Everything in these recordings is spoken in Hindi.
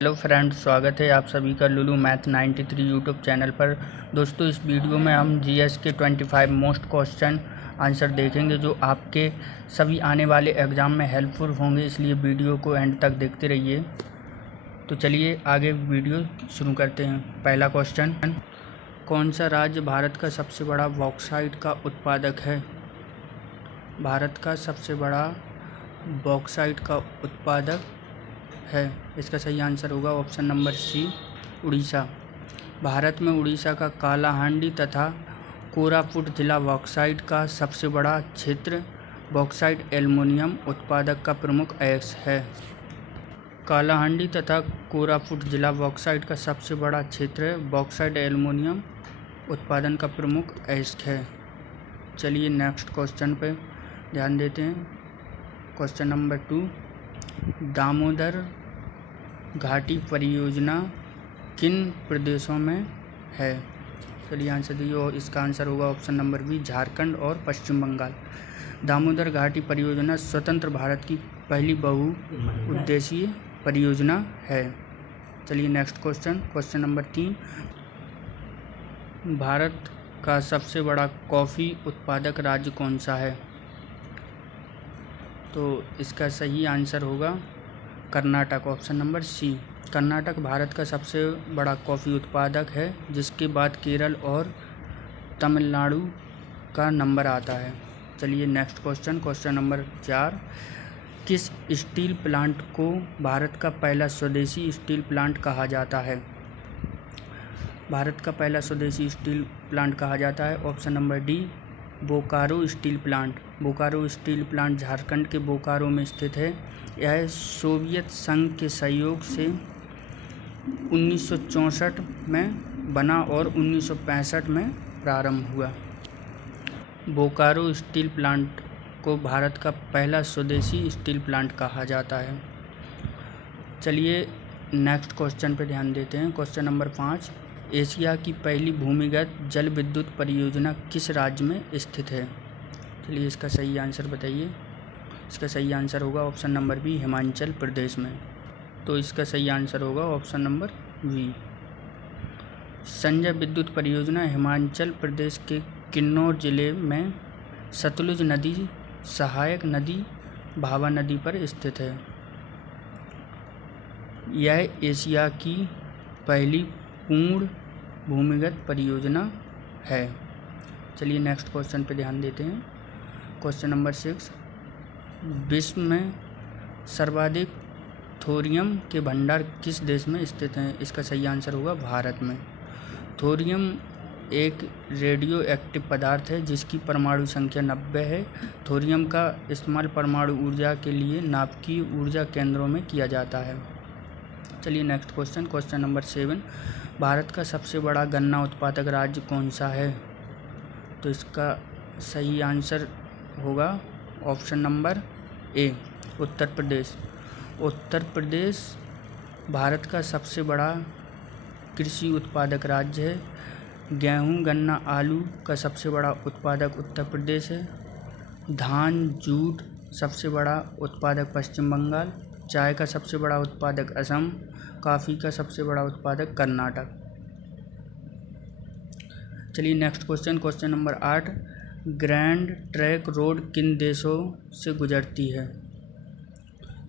हेलो फ्रेंड्स, स्वागत है आप सभी का लुलु मैथ 93 यूट्यूब चैनल पर। दोस्तों, इस वीडियो में हम जीएस के 25 मोस्ट क्वेश्चन आंसर देखेंगे जो आपके सभी आने वाले एग्ज़ाम में हेल्पफुल होंगे, इसलिए वीडियो को एंड तक देखते रहिए। तो चलिए आगे वीडियो शुरू करते हैं। पहला क्वेश्चन, कौन सा राज्य भारत का सबसे बड़ा बॉक्साइट का उत्पादक है? भारत का सबसे बड़ा बॉक्साइट का उत्पादक है। इसका सही आंसर होगा option number C, Orissa. Bharat में उड़ीसा का कालाहांडी तथा कोरापुट जिला बॉक्साइट का सबसे बड़ा क्षेत्र बॉक्साइट एल्युमिनियम उत्पादक का प्रमुख अयस्क है। कालाहांडी तथा कोरापुट जिला बॉक्साइट का सबसे बड़ा क्षेत्र बॉक्साइट एल्युमिनियम उत्पादन का प्रमुख अयस्क है। चलिए नेक्स्ट क्वेश्चन पे ध्यान देते हैं। क्वेश्चन नंबर 2, दामोदर घाटी परियोजना किन प्रदेशों में है? चलिए आंसर दिए, और इसका आंसर होगा ऑप्शन नंबर बी, झारखंड और पश्चिम बंगाल। दामोदर घाटी परियोजना स्वतंत्र भारत की पहली बहुउद्देशीय परियोजना है। चलिए नेक्स्ट क्वेश्चन नंबर 3, भारत का सबसे बड़ा कॉफ़ी उत्पादक राज्य कौन सा है? तो इसका सही आंसर होगा Karnataka, option number C. Karnataka Bharat का सबसे बड़ा कॉफ़ी उत्पादक है, जिसके बाद केरल और तमिलनाडु का नंबर आता है। चलिए नेक्स्ट क्वेश्चन नंबर 4, किस स्टील प्लांट को भारत का पहला स्वदेशी स्टील प्लांट कहा जाता है? भारत का पहला स्वदेशी स्टील प्लांट कहा जाता है option number D, Bokaro steel plant. Bokaro steel plant Jharkhand के बोकारो में स्थित है। यह सोवियत संघ के सहयोग से 1964 में बना और 1965 में प्रारंभ हुआ। बोकारो स्टील प्लांट को भारत का पहला स्वदेशी स्टील प्लांट कहा जाता है। चलिए नेक्स्ट क्वेश्चन पर ध्यान देते हैं। क्वेश्चन नंबर 5, एशिया की पहली भूमिगत जल विद्युत परियोजना किस राज्य में स्थित है? चलिए इसका सही आंसर बताइए। इसका सही आंसर होगा option number B, Himachal Pradesh में। तो इसका सही आंसर होगा ऑप्शन नंबर बी। संजय विद्युत परियोजना हिमाचल प्रदेश के किन्नौर जिले में सतलुज नदी, सहायक नदी, भाभा नदी पर स्थित है। यह एशिया की पहली पूर्ण भूमिगत परियोजना है। चलिए नेक्स्ट क्वेश्चन पे ध्यान देते हैं। क्वेश्चन नंबर 6, विश्व में सर्वाधिक थोरियम के भंडार किस देश में स्थित हैं? इसका सही आंसर होगा भारत में। थोरियम एक रेडियो एक्टिव पदार्थ है जिसकी परमाणु संख्या 90 है। थोरियम का इस्तेमाल परमाणु ऊर्जा के लिए नाभिकीय ऊर्जा केंद्रों में किया जाता है। चलिए नेक्स्ट क्वेश्चन नंबर 7, भारत का सबसे बड़ा गन्ना उत्पादक राज्य कौन सा है? तो इसका सही आंसर होगा option number A, Uttar Pradesh. Uttar Pradesh Bharat का सबसे बड़ा कृषि उत्पादक राज्य है। गेहूं, गन्ना, आलू का सबसे बड़ा उत्पादक उत्तर प्रदेश है। धान, जूट सबसे बड़ा उत्पादक पश्चिम बंगाल। चाय का सबसे बड़ा उत्पादक असम। कॉफ़ी का सबसे बड़ा उत्पादक कर्नाटक। चलिए next question number 8, grand trunk road किन देशों से गुजरती है?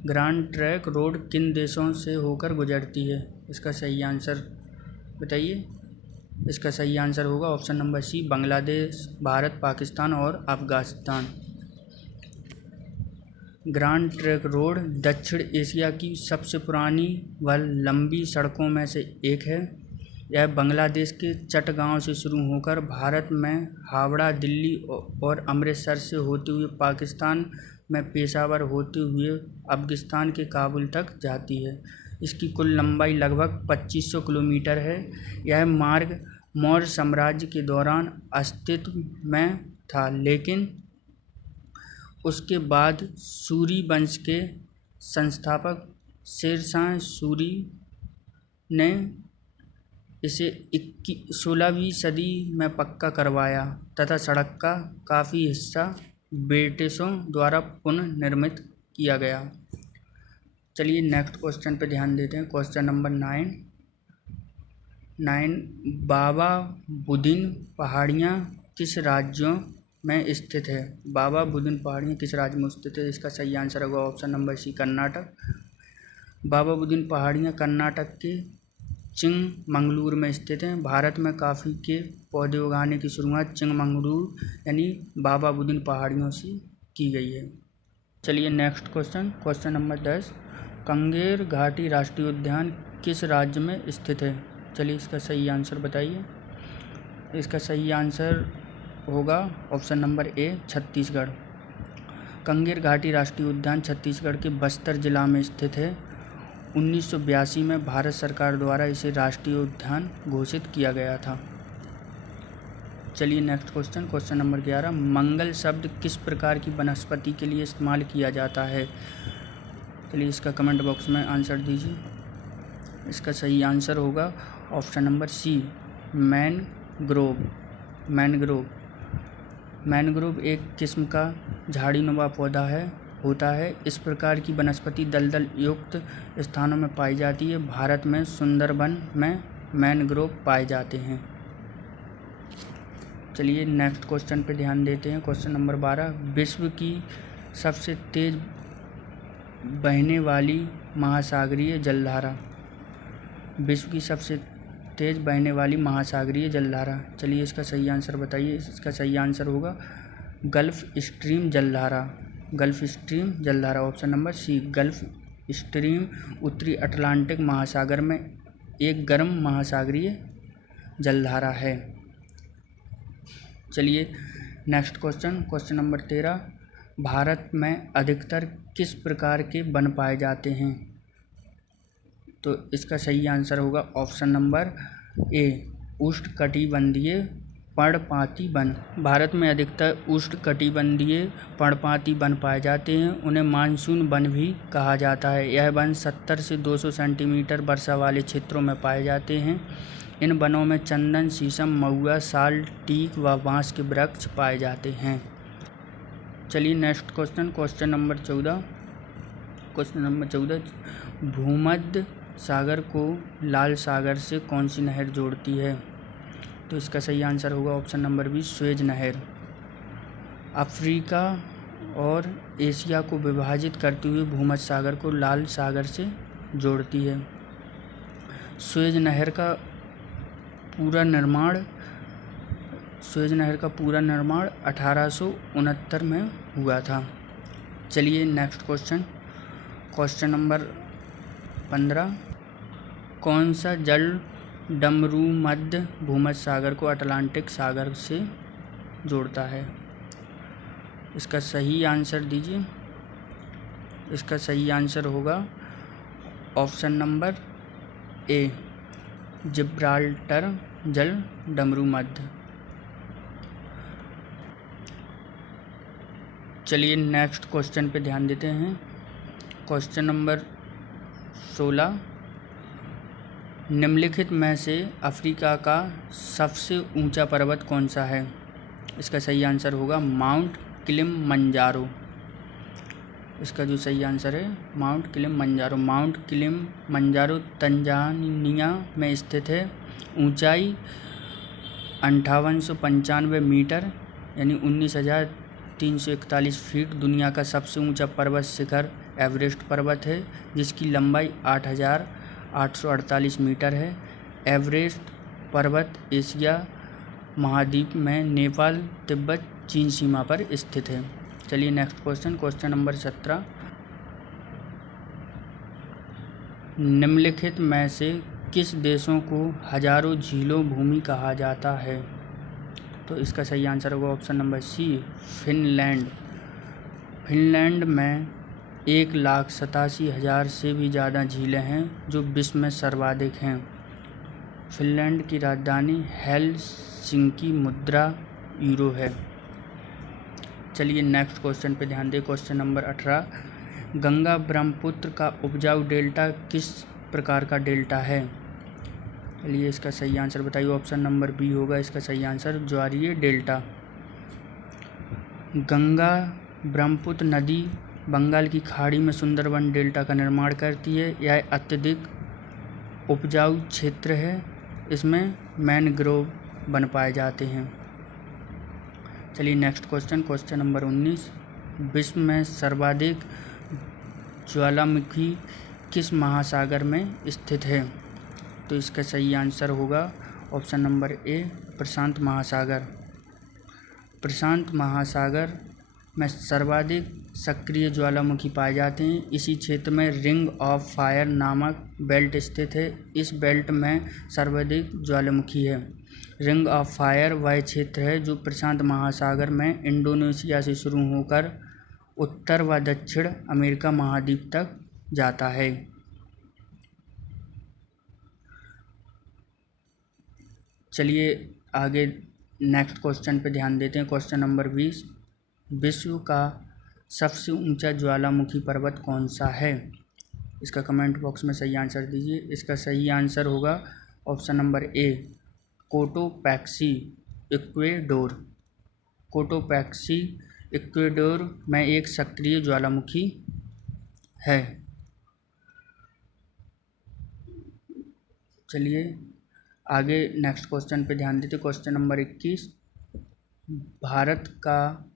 ग्रैंड ट्रंक रोड किन देशों से होकर गुजरती है? इसका सही आंसर बताइए। इसका सही आंसर होगा option number C, Bangladesh, Bharat, Pakistan और अफगानिस्तान। ग्रैंड ट्रंक रोड दक्षिण एशिया की सबसे पुरानी व लंबी सड़कों में से एक है। यह बांग्लादेश के चटगांव से शुरू होकर भारत में हावड़ा, दिल्ली और अमृतसर से होते हुए पाकिस्तान में पेशावर होते हुए अफगानिस्तान के काबुल तक जाती है। इसकी कुल लंबाई लगभग 2500 किलोमीटर है। यह मार्ग मौर्य साम्राज्य के दौरान अस्तित्व में था, लेकिन उसके बाद सूरी वंश के संस्थापक शेरशाह सूरी ने इसे 16वीं सदी में पक्का करवाया तथा सड़क का काफ़ी हिस्सा ब्रिटिशों द्वारा पुनर्निर्मित किया गया। चलिए नेक्स्ट क्वेश्चन पे ध्यान देते हैं। क्वेश्चन नंबर 9 बाबा बुदिन पहाड़ियाँ किस राज्यों में स्थित है? बाबा बुदिन पहाड़ियाँ किस राज्य में स्थित है? इसका सही आंसर होगा ऑप्शन नंबर सी, कर्नाटक। बाबा बुदिन पहाड़ियाँ कर्नाटक के चिंगमंगलूर में स्थित हैं। भारत में कॉफ़ी के पौधे उगाने की शुरुआत चिंगमंगलूर यानी बाबा बुदिन पहाड़ियों से की गई है। चलिए नेक्स्ट क्वेश्चन नंबर 10 कंगेर घाटी राष्ट्रीय उद्यान किस राज्य में स्थित है? चलिए इसका सही आंसर बताइए। इसका सही आंसर होगा ऑप्शन नंबर ए, छत्तीसगढ़। कंगेर घाटी राष्ट्रीय उद्यान छत्तीसगढ़ के बस्तर जिला में स्थित है। 1982 में भारत सरकार द्वारा इसे राष्ट्रीय उद्यान घोषित किया गया था। चलिए नेक्स्ट क्वेश्चन नंबर 11 मंगल शब्द किस प्रकार की वनस्पति के लिए इस्तेमाल किया जाता है? चलिए इसका कमेंट बॉक्स में आंसर दीजिए। इसका सही आंसर होगा ऑप्शन नंबर सी, मैनग्रोव एक किस्म का झाड़ीनुमा पौधा होता है। इस प्रकार की वनस्पति दलदल युक्त स्थानों में पाई जाती है। भारत में सुंदरबन में मैनग्रोव पाए जाते हैं। चलिए नेक्स्ट क्वेश्चन पे ध्यान देते हैं। क्वेश्चन नंबर 12 विश्व की सबसे तेज बहने वाली महासागरीय जलधारा। विश्व की सबसे तेज बहने वाली महासागरीय जलधारा। चलिए इसका सही आंसर बताइए। इसका सही आंसर होगा गल्फ स्ट्रीम जलधारा option number C, gulf stream उत्तरी अटलांटिक महासागर में एक गर्म महासागरीय जलधारा है। चलिए नेक्स्ट क्वेश्चन नंबर 13 भारत में अधिकतर किस प्रकार के वन पाए जाते हैं? तो इसका सही आंसर होगा ऑप्शन नंबर ए, उष्णकटिबंधीय पर्णपाती वन। भारत में अधिकतर उष्णकटिबंधीय पर्णपाती वन पाए जाते हैं। उन्हें मानसून वन भी कहा जाता है। यह वन 70 से 200 सेंटीमीटर वर्षा वाले क्षेत्रों में पाए जाते हैं। इन वनों में चंदन, शीशम, महुआ, साल, टीक व बांस के वृक्ष पाए जाते हैं। चलिए नेक्स्ट क्वेश्चन नंबर 14 भूमध्य सागर को लाल सागर से कौन सी नहर जोड़ती है? तो इसका सही आंसर होगा ऑप्शन नंबर बी, स्वेज नहर। अफ्रीका और एशिया को विभाजित करते हुए भूमध्य सागर को लाल सागर से जोड़ती है। स्वेज नहर का पूरा निर्माण 1869 में हुआ था। चलिए नेक्स्ट क्वेश्चन नंबर 15 कौन सा जल डमरू मध्य भूमध्य सागर को अटलांटिक सागर से जोड़ता है? इसका सही आंसर दीजिए। इसका सही आंसर होगा ऑप्शन नंबर ए, जिब्राल्टर जल डमरू मध्य। चलिए नेक्स्ट क्वेश्चन पे ध्यान देते हैं। क्वेश्चन नंबर 16 निम्नलिखित में से अफ्रीका का सबसे ऊंचा पर्वत कौन सा है? इसका सही आंसर होगा माउंट किलिमंजारो। इसका जो सही आंसर है माउंट किलिमंजारो तंजानिया में स्थित है। ऊंचाई 5895 मीटर यानी 19,341 फीट। दुनिया का सबसे ऊंचा पर्वत शिखर एवरेस्ट पर्वत है जिसकी लंबाई 8,848 मीटर है। एवरेस्ट पर्वत एशिया महाद्वीप में नेपाल, तिब्बत, चीन सीमा पर स्थित है। चलिए नेक्स्ट क्वेश्चन नंबर 17 निम्नलिखित में से किस देशों को हजारों झीलों भूमि कहा जाता है? तो इसका सही आंसर होगा option number C, Finland. Finland में 1,87,000 से भी ज़्यादा झीलें हैं जो विश्व में सर्वाधिक हैं। फिनलैंड की राजधानी हेलसिंकी मुद्रा यूरो है। चलिए नेक्स्ट क्वेश्चन पे ध्यान दें। क्वेश्चन नंबर 18 गंगा ब्रह्मपुत्र का उपजाऊ डेल्टा किस प्रकार का डेल्टा है? चलिए इसका सही आंसर बताइए। ऑप्शन नंबर बी होगा इसका सही आंसर, ज्वारीय डेल्टा। गंगा ब्रह्मपुत्र नदी बंगाल की खाड़ी में सुंदरबन डेल्टा का निर्माण करती है। यह अत्यधिक उपजाऊ क्षेत्र है, इसमें मैनग्रोव वन पाए जाते हैं। चलिए नेक्स्ट क्वेश्चन नंबर 19। विश्व में सर्वाधिक ज्वालामुखी किस महासागर में स्थित है? तो इसका सही आंसर होगा ऑप्शन नंबर ए, प्रशांत महासागर। प्रशांत महासागर में सर्वाधिक सक्रिय ज्वालामुखी पाए जाते हैं। इसी क्षेत्र में रिंग ऑफ फायर नामक बेल्ट स्थित है। इस बेल्ट में सर्वाधिक ज्वालामुखी है। रिंग ऑफ फायर वह क्षेत्र है जो प्रशांत महासागर में इंडोनेशिया से शुरू होकर उत्तर व दक्षिण अमेरिका महाद्वीप तक जाता है। चलिए आगे नेक्स्ट क्वेश्चन पे ध्यान देते हैं। Question number 20। विश्व का सबसे ऊंचा ज्वालामुखी पर्वत कौन सा है? इसका कमेंट बॉक्स में सही आंसर दीजिए। इसका सही आंसर होगा option number A, Cotopaxi, Ecuador. Cotopaxi Ecuador में एक सक्रिय ज्वालामुखी है। चलिए आगे नेक्स्ट क्वेश्चन पे ध्यान देते। Question number 21। भारत का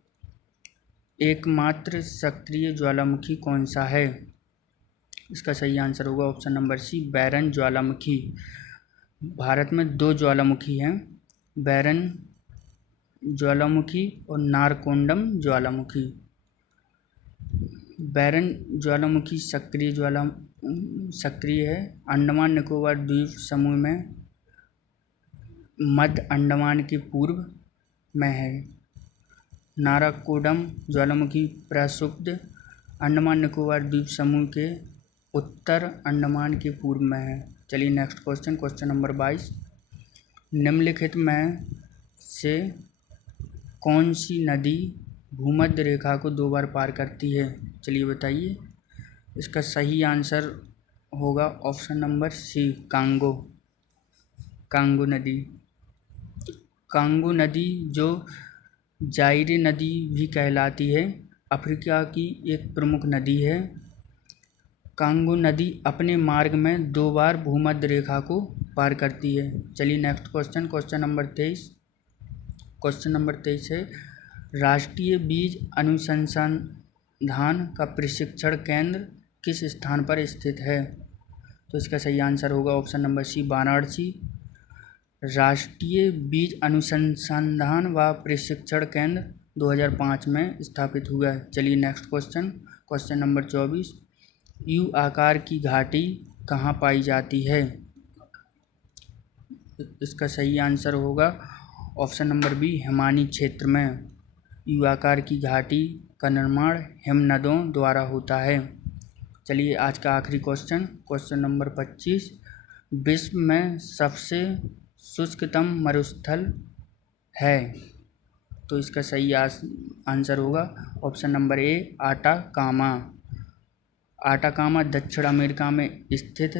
एकमात्र सक्रिय ज्वालामुखी कौन सा है? इसका सही आंसर होगा ऑप्शन नंबर सी, बैरन ज्वालामुखी। भारत में 2 ज्वालामुखी हैं, बैरन ज्वालामुखी और नारकोंडम ज्वालामुखी। बैरन ज्वालामुखी सक्रिय है। अंडमान निकोबार द्वीप समूह में मध्य अंडमान के पूर्व में है। नारकोंडम ज्वालामुखी प्रक्षुब्ध अंडमान निकोबार द्वीप समूह के उत्तर अंडमान के पूर्व में है। चलिए नेक्स्ट क्वेश्चन नंबर 22। निम्नलिखित में से कौन सी नदी भूमध्य रेखा को 2 बार पार करती है? चलिए बताइए। इसका सही आंसर होगा ऑप्शन नंबर सी, कांगो नदी। कांगो नदी जो जायरे नदी भी कहलाती है, अफ्रीका की एक प्रमुख नदी है। कांगो नदी अपने मार्ग में 2 बार भूमध्य रेखा को पार करती है। चलिए next question number 23। Question number 23 है, राष्ट्रीय बीज अनुसंधान का प्रशिक्षण केंद्र किस स्थान पर स्थित है? तो इसका सही आंसर होगा ऑप्शन नंबर सी, वाराणसी। राष्ट्रीय बीज अनुसंधान व प्रशिक्षण केंद्र 2005 में स्थापित हुआ है। चलिए नेक्स्ट क्वेश्चन नंबर 24। यू आकार की घाटी कहाँ पाई जाती है? इसका सही आंसर होगा ऑप्शन नंबर बी, हिमानी क्षेत्र में। यू आकार की घाटी का निर्माण हिमनदों द्वारा होता है। चलिए आज का आखिरी क्वेश्चन नंबर 25। विश्व में सबसे शुष्कतम मरुस्थल है? तो इसका सही आंसर होगा option number A, Atacama. Atacama दक्षिण अमेरिका में स्थित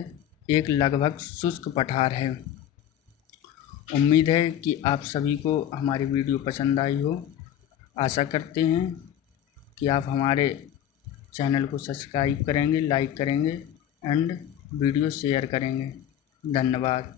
एक लगभग शुष्क पठार है। उम्मीद है कि आप सभी को हमारी वीडियो पसंद आई हो। आशा करते हैं कि आप हमारे चैनल को सब्सक्राइब करेंगे, लाइक करेंगे एंड वीडियो शेयर करेंगे। धन्यवाद।